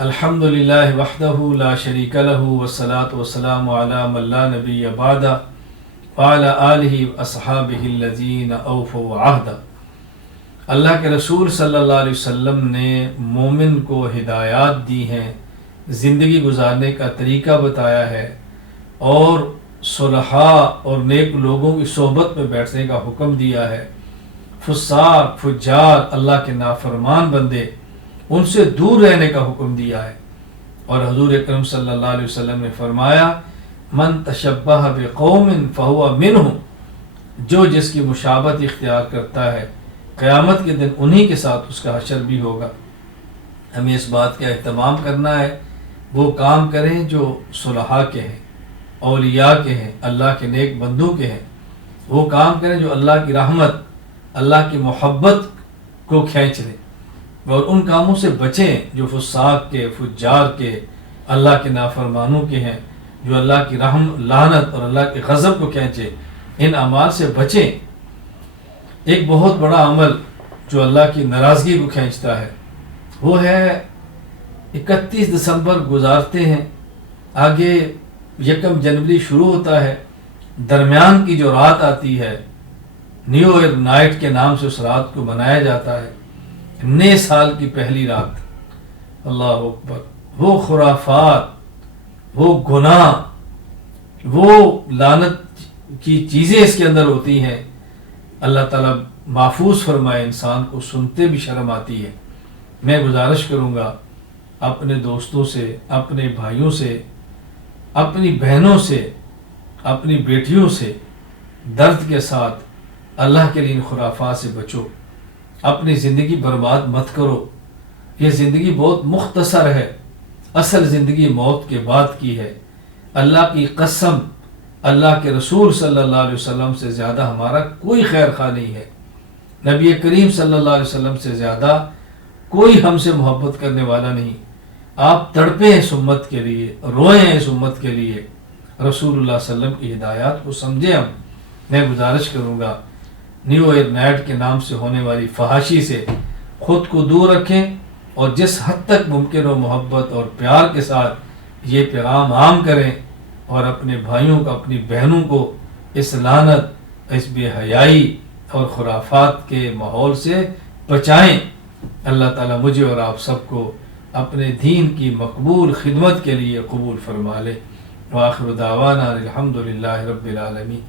الحمدللہ وحدہ لا شریک لہ والصلاة والسلام علی من لا نبی بعدہ وعلی آلہ واصحابہ الذین اوفوا عہدہ۔ اللہ کے رسول صلی اللہ علیہ وسلم نے مومن کو ہدایات دی ہیں، زندگی گزارنے کا طریقہ بتایا ہے، اور صلحاء اور نیک لوگوں کی صحبت میں بیٹھنے کا حکم دیا ہے۔ فساق فجار اللہ کے نافرمان بندے، ان سے دور رہنے کا حکم دیا ہے۔ اور حضور اکرم صلی اللہ علیہ وسلم نے فرمایا من تشبہ بقوم فہو منہم، جو جس کی مشابہت اختیار کرتا ہے قیامت کے دن انہی کے ساتھ اس کا حشر بھی ہوگا۔ ہمیں اس بات کا اہتمام کرنا ہے، وہ کام کریں جو صلحاء کے ہیں، اولیاء کے ہیں، اللہ کے نیک بندوں کے ہیں۔ وہ کام کریں جو اللہ کی رحمت، اللہ کی محبت کو کھینچ لیں، اور ان کاموں سے بچیں جو فساق کے، فجار کے، اللہ کے نافرمانوں کے ہیں، جو اللہ کی لعنت اور اللہ کے غضب کو کھینچے۔ ان اعمال سے بچیں۔ ایک بہت بڑا عمل جو اللہ کی ناراضگی کو کھینچتا ہے وہ ہے 31 دسمبر گزارتے ہیں، آگے 1 جنوری شروع ہوتا ہے، درمیان کی جو رات آتی ہے نیو ایئر نائٹ کے نام سے اس رات کو منایا جاتا ہے، نئے سال کی پہلی رات۔ اللہ اکبر! وہ خرافات، وہ گناہ، وہ لعنت کی چیزیں اس کے اندر ہوتی ہیں، اللہ تعالیٰ محفوظ فرمائے، انسان کو سنتے بھی شرم آتی ہے۔ میں گزارش کروں گا اپنے دوستوں سے، اپنے بھائیوں سے، اپنی بہنوں سے، اپنی بیٹیوں سے درد کے ساتھ اللہ کے لیے ان خرافات سے بچو، اپنی زندگی برباد مت کرو۔ یہ زندگی بہت مختصر ہے، اصل زندگی موت کے بعد کی ہے۔ اللہ کی قسم، اللہ کے رسول صلی اللہ علیہ وسلم سے زیادہ ہمارا کوئی خیر خواہ نہیں ہے، نبی کریم صلی اللہ علیہ وسلم سے زیادہ کوئی ہم سے محبت کرنے والا نہیں۔ آپ تڑپیں اس امت کے لیے، روئیں اس امت کے لیے، رسول اللہ صلی اللہ علیہ وسلم کی ہدایات کو سمجھیں۔ ہم میں گزارش کروں گا نیو ایئر نائٹ کے نام سے ہونے والی فحاشی سے خود کو دور رکھیں، اور جس حد تک ممکن ہو محبت اور پیار کے ساتھ یہ پیغام عام کریں، اور اپنے بھائیوں کو، اپنی بہنوں کو اس لعنت، اس بے حیائی اور خرافات کے ماحول سے بچائیں۔ اللہ تعالیٰ مجھے اور آپ سب کو اپنے دین کی مقبول خدمت کے لیے قبول فرما لے۔ وآخر دعوانا الحمدللہ رب العالمین۔